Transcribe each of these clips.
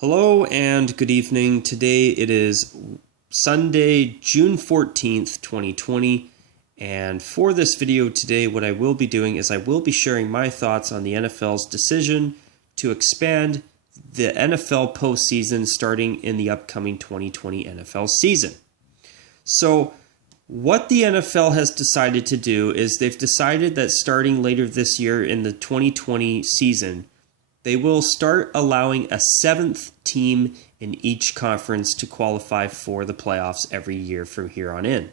Hello and good evening. Today it is Sunday, June 14th, 2020. And for this video today, what I will be doing is I will be sharing my thoughts on the NFL's decision to expand the NFL postseason starting in the upcoming 2020 NFL season. So what the NFL has decided to do is they've decided that starting later this year in the 2020 season, they will start allowing a seventh team in each conference to qualify for the playoffs every year from here on in.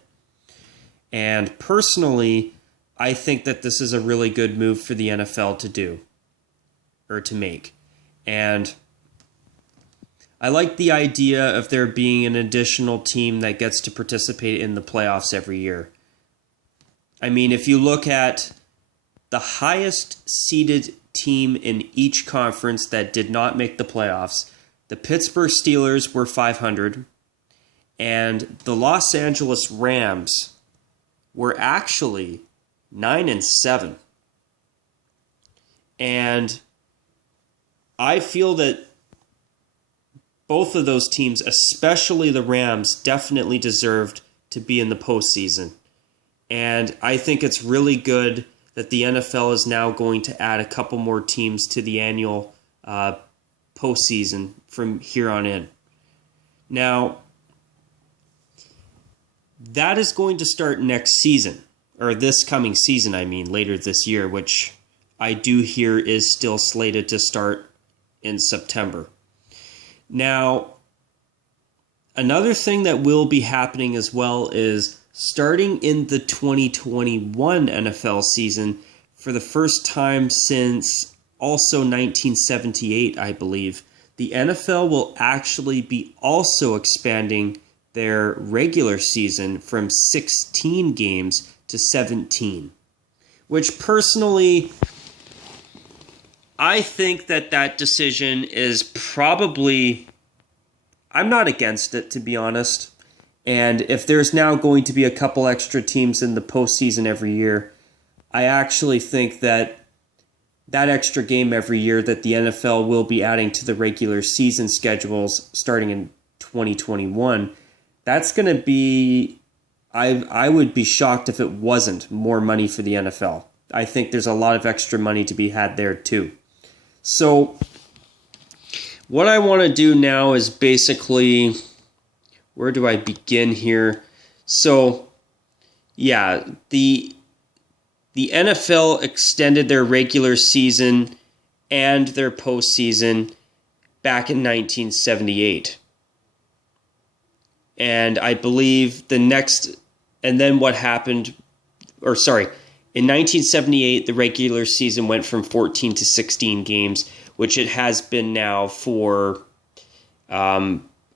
And personally, I think that this is a really good move for the NFL to do, or to make. And I like the idea of there being an additional team that gets to participate in the playoffs every year. I mean, if you look at the highest seeded team in each conference that did not make the playoffs, the Pittsburgh Steelers were 500, and the Los Angeles Rams were actually 9-7. And I feel that both of those teams, especially the Rams, definitely deserved to be in the postseason. And I think it's really good that the NFL is now going to add a couple more teams to the annual postseason from here on in. Now, that is going to start next season, or this coming season, I mean, later this year, which I do hear is still slated to start in September. Now, another thing that will be happening as well is starting in the 2021 NFL season, for the first time since also 1978, I believe, the NFL will actually be also expanding their regular season from 16 games to 17, which personally, I think that decision is probably, I'm not against it, to be honest. And if there's now going to be a couple extra teams in the postseason every year, I actually think that extra game every year that the NFL will be adding to the regular season schedules starting in 2021, that's going to be, I would be shocked if it wasn't more money for the NFL. I think there's a lot of extra money to be had there too. So what I want to do now is basically, where do I begin here? So, yeah, the NFL extended their regular season and their postseason back in 1978. And I believe in 1978, the regular season went from 14 to 16 games, which it has been now for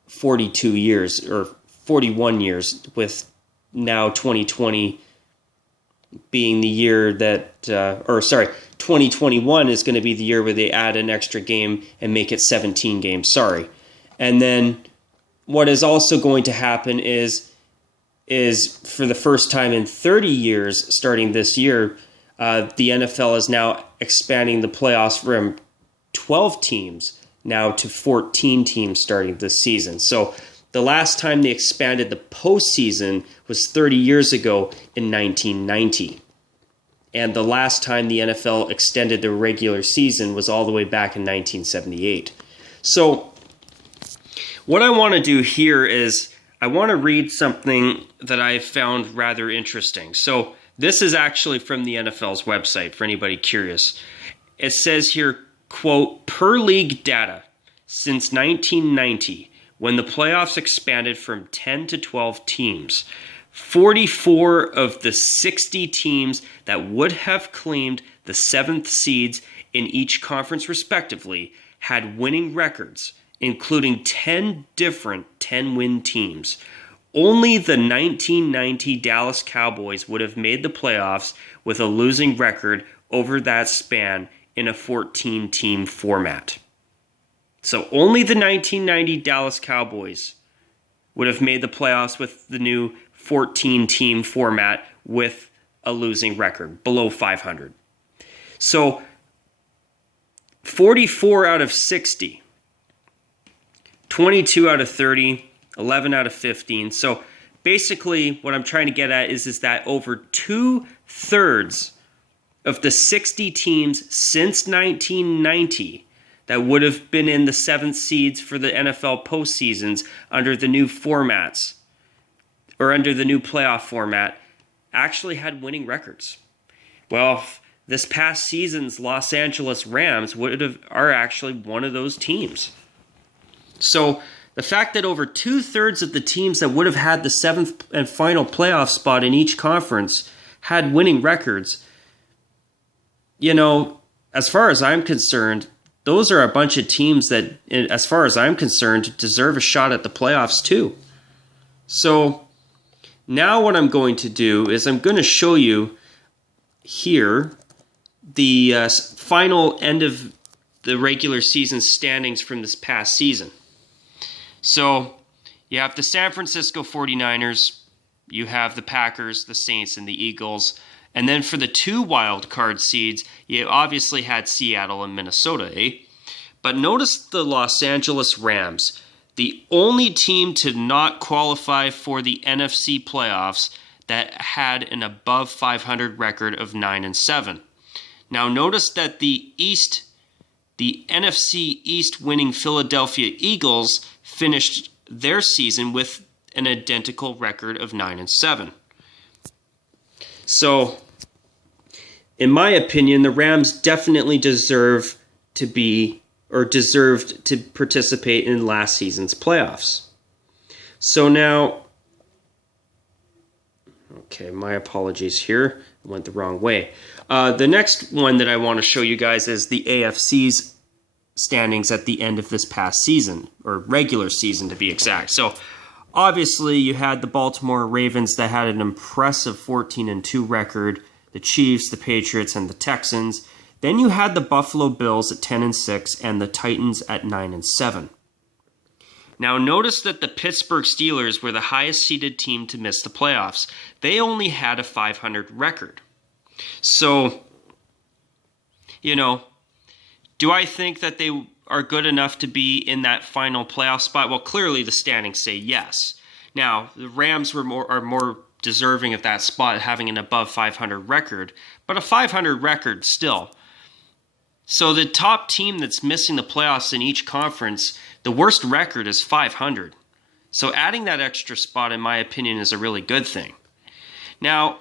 42 years or 41 years, with now 2020 being the year that, 2021 is going to be the year where they add an extra game and make it 17 games, And then what is also going to happen is for the first time in 30 years, starting this year, the NFL is now expanding the playoffs from 12 teams now to 14 teams starting this season. So the last time they expanded the postseason was 30 years ago in 1990. And the last time the NFL extended the regular season was all the way back in 1978. So what I want to do here is I want to read something that I found rather interesting. So this is actually from the NFL's website for anybody curious. It says here, quote, per league data, since 1990, when the playoffs expanded from 10 to 12 teams, 44 of the 60 teams that would have claimed the seventh seeds in each conference respectively had winning records, including 10 different 10-win teams. Only the 1990 Dallas Cowboys would have made the playoffs with a losing record over that span in a 14-team format. So only the 1990 Dallas Cowboys would have made the playoffs with the new 14-team format with a losing record, below 500. So 44 out of 60 22 out of 30, 11 out of 15. So basically what I'm trying to get at is that over 2/3 of the 60 teams since 1990 that would have been in the 7th seeds for the NFL postseasons under the new formats, or under the new playoff format, actually had winning records. Well, this past season's Los Angeles Rams are actually one of those teams. So the fact that over 2/3 of the teams that would have had the 7th and final playoff spot in each conference had winning records, as far as I'm concerned, those are a bunch of teams that, as far as I'm concerned, deserve a shot at the playoffs too. So now what I'm going to do is I'm going to show you here the final end of the regular season standings from this past season. So you have the San Francisco 49ers, you have the Packers, the Saints, and the Eagles. And then for the 2 wild card seeds, you obviously had Seattle and Minnesota, eh? But notice the Los Angeles Rams, the only team to not qualify for the NFC playoffs that had an above 500 record of 9-7. Now notice that the NFC East winning Philadelphia Eagles finished their season with an identical record of 9-7. So, in my opinion, the Rams definitely deserved to participate in last season's playoffs. So now, okay, my apologies here. I went the wrong way. The next one that I want to show you guys is the AFC's standings at the end of this past season, or regular season to be exact. So, obviously, you had the Baltimore Ravens that had an impressive 14-2 record, the Chiefs, the Patriots, and the Texans. Then you had the Buffalo Bills at 10-6 and the Titans at 9-7. Now notice that the Pittsburgh Steelers were the highest seeded team to miss the playoffs. They only had a 500 record. So, do I think that they are good enough to be in that final playoff spot? Well, clearly the standings say yes. Now, the Rams are more deserving of that spot, having an above 500 record, but a 500 record still. So the top team that's missing the playoffs in each conference, the worst record is 500. So adding that extra spot, in my opinion, is a really good thing. Now,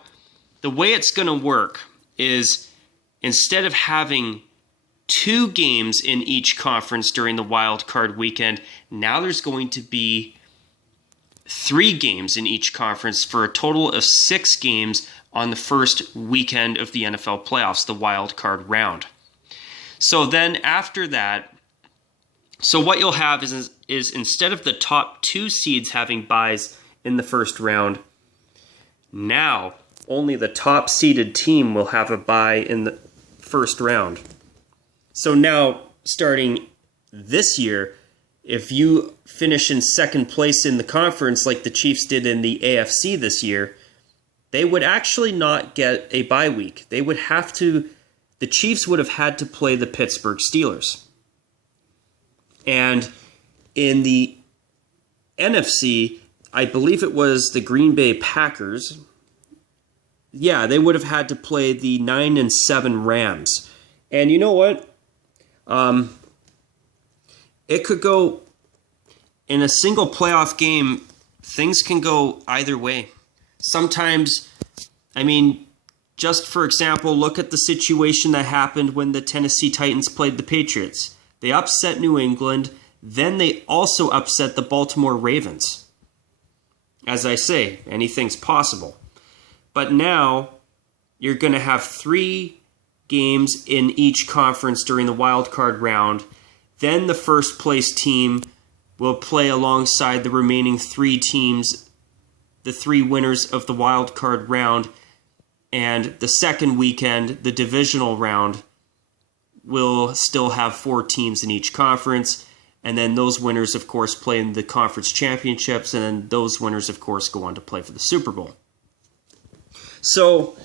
the way it's going to work is instead of having 2 games in each conference during the wild card weekend, now there's going to be 3 games in each conference for a total of 6 games on the first weekend of the NFL playoffs, the wild card round. So then after that, so what you'll have is instead of the top 2 seeds having byes in the first round, now only the top seeded team will have a bye in the first round. So now, starting this year, if you finish in second place in the conference like the Chiefs did in the AFC this year, they would actually not get a bye week. The Chiefs would have had to play the Pittsburgh Steelers. And in the NFC, I believe it was the Green Bay Packers. Yeah, they would have had to play the 9-7 Rams. And you know what? It could go in a single playoff game. Things can go either way. Sometimes, just for example, look at the situation that happened when the Tennessee Titans played the Patriots. They upset New England, then they also upset the Baltimore Ravens. As I say, anything's possible. But now, you're going to have 3 games in each conference during the wild card round. Then the first place team will play alongside the remaining 3 teams, the 3 winners of the wild card round. And the second weekend, the divisional round, will still have 4 teams in each conference. And then those winners, of course, play in the conference championships. And then those winners, of course, go on to play for the Super Bowl. So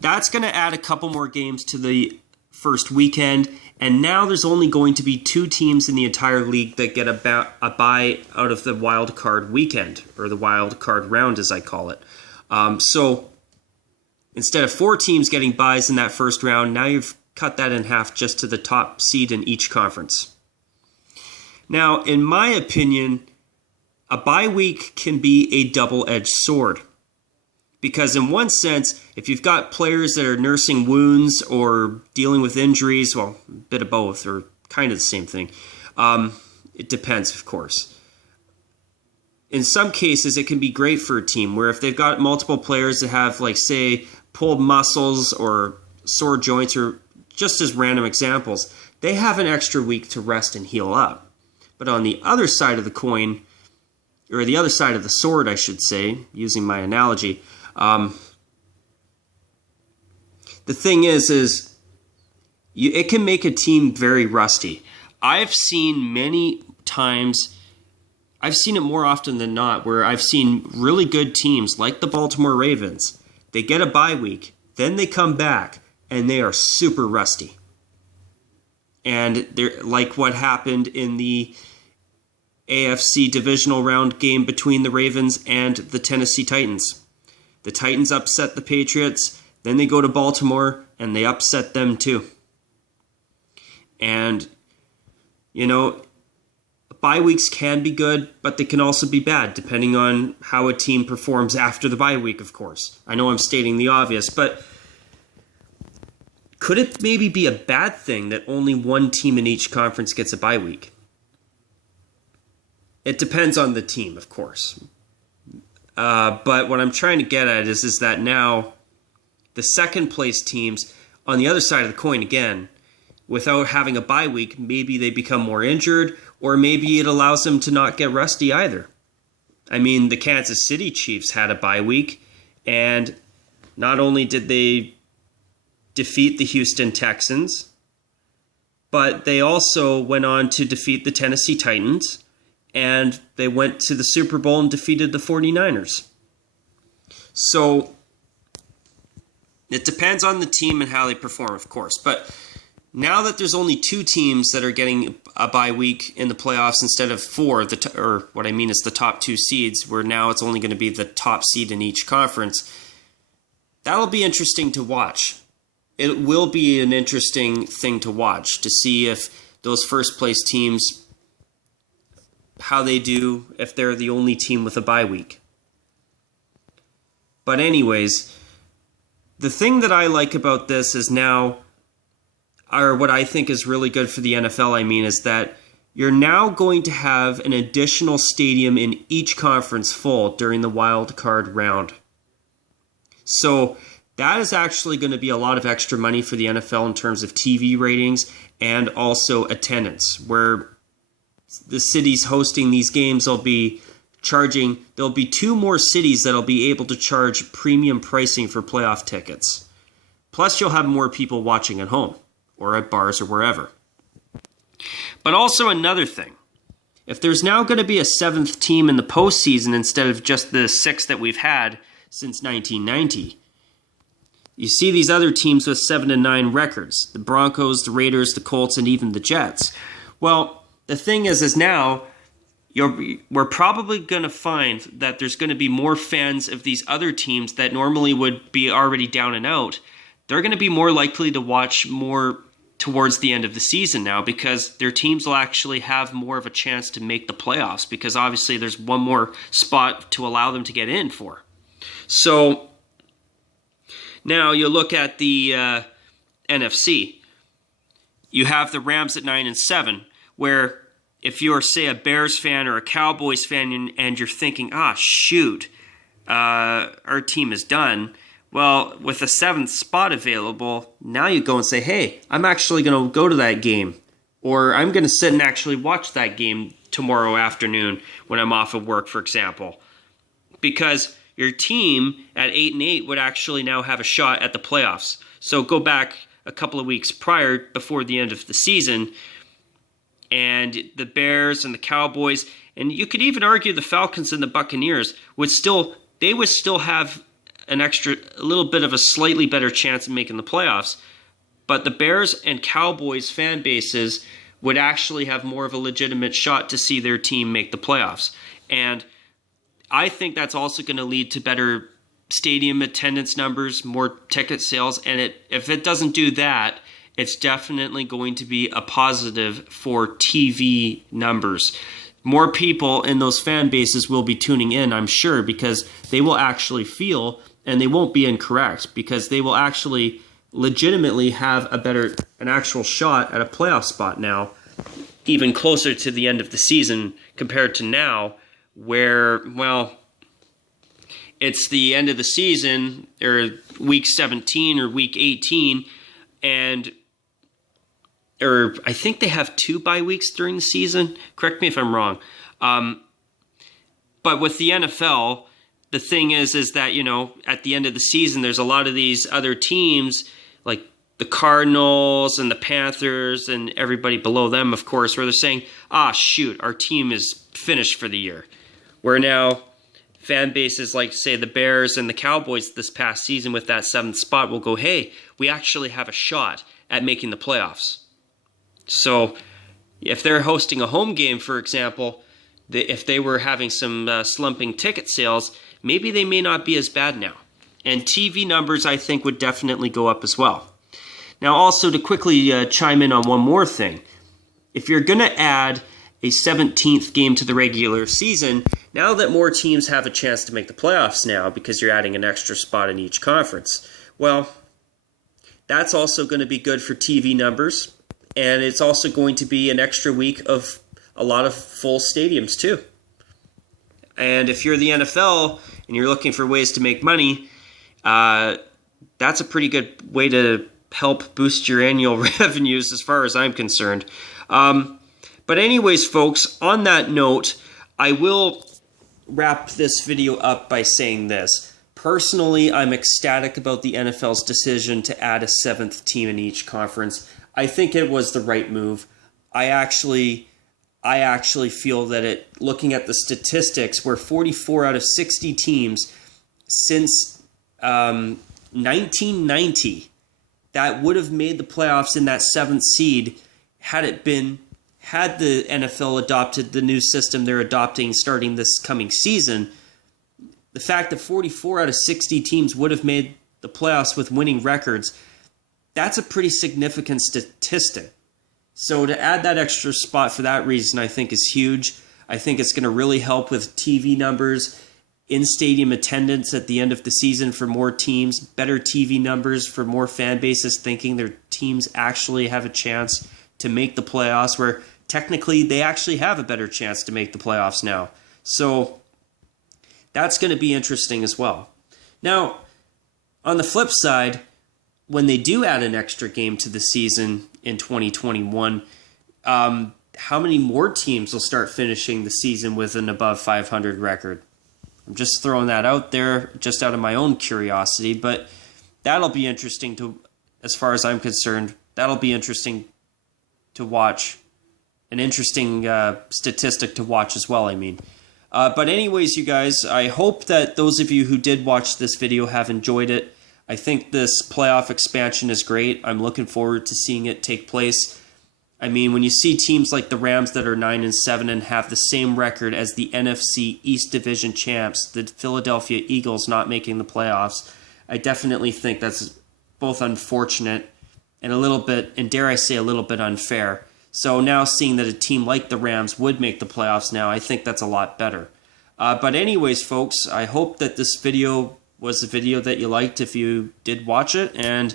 that's going to add a couple more games to the first weekend. And now there's only going to be 2 teams in the entire league that get a bye out of the wild card weekend, or the wild card round as I call it. So instead of 4 teams getting byes in that first round, now you've cut that in half just to the top seed in each conference. Now, in my opinion, a bye week can be a double-edged sword. Because in one sense, if you've got players that are nursing wounds or dealing with injuries, well, a bit of both, or kind of the same thing. It depends, of course. In some cases, it can be great for a team where if they've got multiple players that have, like, say, pulled muscles or sore joints, or just as random examples, they have an extra week to rest and heal up. But on the other side of the coin, or the other side of the sword, I should say, using my analogy, the thing is it can make a team very rusty. I've seen many times, I've seen it more often than not, where I've seen really good teams like the Baltimore Ravens. They get a bye week, then they come back, and they are super rusty. And they're like what happened in the AFC divisional round game between the Ravens and the Tennessee Titans. The Titans upset the Patriots, then they go to Baltimore, and they upset them too. And, you know, bye weeks can be good, but they can also be bad, depending on how a team performs after the bye week, of course. I know I'm stating the obvious, but could it maybe be a bad thing that only one team in each conference gets a bye week? It depends on the team, of course. But what I'm trying to get at is that now the second place teams on the other side of the coin again, without having a bye week, maybe they become more injured, or maybe it allows them to not get rusty either. I mean, the Kansas City Chiefs had a bye week, and not only did they defeat the Houston Texans, but they also went on to defeat the Tennessee Titans, and they went to the Super Bowl and defeated the 49ers. So it depends on the team and how they perform, of course. But now that there's only 2 teams that are getting a bye week in the playoffs instead of 4, or what I mean is the top 2 seeds, where now it's only going to be the top seed in each conference, that'll be interesting to watch. It will be an interesting thing to watch, to see if those first place teams, how they do if they're the only team with a bye week. But anyways, the thing that I like about this is now, or what I think is really good for the NFL, I mean, is that you're now going to have an additional stadium in each conference full during the wild card round. So that is actually going to be a lot of extra money for the NFL in terms of TV ratings and also attendance, where the cities hosting these games will be charging, there'll be 2 more cities that'll be able to charge premium pricing for playoff tickets. Plus, you'll have more people watching at home or at bars or wherever. But also another thing, if there's now going to be a 7th team in the postseason instead of just the 6 that we've had since 1990, you see these other teams with 7-9 records, the Broncos, the Raiders, the Colts, and even the Jets. Well, the thing is now we're probably going to find that there's going to be more fans of these other teams that normally would be already down and out. They're going to be more likely to watch more towards the end of the season now, because their teams will actually have more of a chance to make the playoffs, because obviously there's one more spot to allow them to get in for. So now you look at the NFC. You have the Rams at 9-7, where if you're, say, a Bears fan or a Cowboys fan and you're thinking, shoot, our team is done. Well, with a 7th spot available, now you go and say, hey, I'm actually going to go to that game. Or I'm going to sit and actually watch that game tomorrow afternoon when I'm off of work, for example. Because your team at 8-8 would actually now have a shot at the playoffs. So go back a couple of weeks prior, before the end of the season, and the Bears and the Cowboys, and you could even argue the Falcons and the Buccaneers would still have a little bit of a slightly better chance of making the playoffs. But the Bears and Cowboys fan bases would actually have more of a legitimate shot to see their team make the playoffs. And I think that's also going to lead to better stadium attendance numbers, more ticket sales, and if it doesn't do that, it's definitely going to be a positive for TV numbers. More people in those fan bases will be tuning in, I'm sure, because they will actually feel, and they won't be incorrect, because they will actually legitimately have an actual shot at a playoff spot now, even closer to the end of the season compared to now, where, well, it's the end of the season, or week 17 or week 18, or I think they have 2 bye weeks during the season. Correct me if I'm wrong. But with the NFL, the thing is that, you know, at the end of the season, there's a lot of these other teams, like the Cardinals and the Panthers and everybody below them, of course, where they're saying, shoot, our team is finished for the year. Where now fan bases like, say, the Bears and the Cowboys this past season with that 7th spot will go, hey, we actually have a shot at making the playoffs. So if they're hosting a home game, for example, if they were having some slumping ticket sales, maybe they may not be as bad now. And TV numbers, I think, would definitely go up as well. Now, also to quickly chime in on one more thing. If you're going to add a 17th game to the regular season, now that more teams have a chance to make the playoffs now because you're adding an extra spot in each conference, well, that's also going to be good for TV numbers, and it's also going to be an extra week of a lot of full stadiums too. And if you're the NFL and you're looking for ways to make money, that's a pretty good way to help boost your annual revenues as far as I'm concerned. But anyways, folks, on that note, I will wrap this video up by saying this. Personally, I'm ecstatic about the NFL's decision to add a 7th team in each conference. I think it was the right move. I actually feel that looking at the statistics, where 44 out of 60 teams since 1990 that would have made the playoffs in that 7th seed had the NFL adopted the new system they're adopting starting this coming season. The fact that 44 out of 60 teams would have made the playoffs with winning records, that's a pretty significant statistic. So to add that extra spot for that reason, I think is huge. I think it's going to really help with TV numbers, in-stadium attendance at the end of the season for more teams, better TV numbers for more fan bases thinking their teams actually have a chance to make the playoffs, where technically they actually have a better chance to make the playoffs now. So that's going to be interesting as well. Now, on the flip side, when they do add an extra game to the season in 2021, how many more teams will start finishing the season with an above 500 record? I'm just throwing that out there, just out of my own curiosity, but that'll be interesting as far as I'm concerned, that'll be interesting to watch. An interesting statistic to watch as well, I mean. But anyways, you guys, I hope that those of you who did watch this video have enjoyed it. I think this playoff expansion is great. I'm looking forward to seeing it take place. I mean, when you see teams like the Rams that are 9-7 and have the same record as the NFC East Division champs, the Philadelphia Eagles not making the playoffs, I definitely think that's both unfortunate and a little bit, and dare I say, a little bit unfair. So now seeing that a team like the Rams would make the playoffs now, I think that's a lot better. But anyways, folks, I hope that this video was a video that you liked if you did watch it, and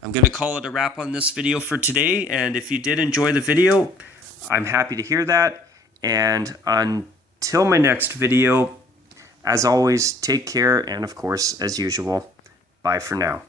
I'm going to call it a wrap on this video for today. And if you did enjoy the video, I'm happy to hear that. And until my next video, as always, take care, and of course, as usual, bye for now.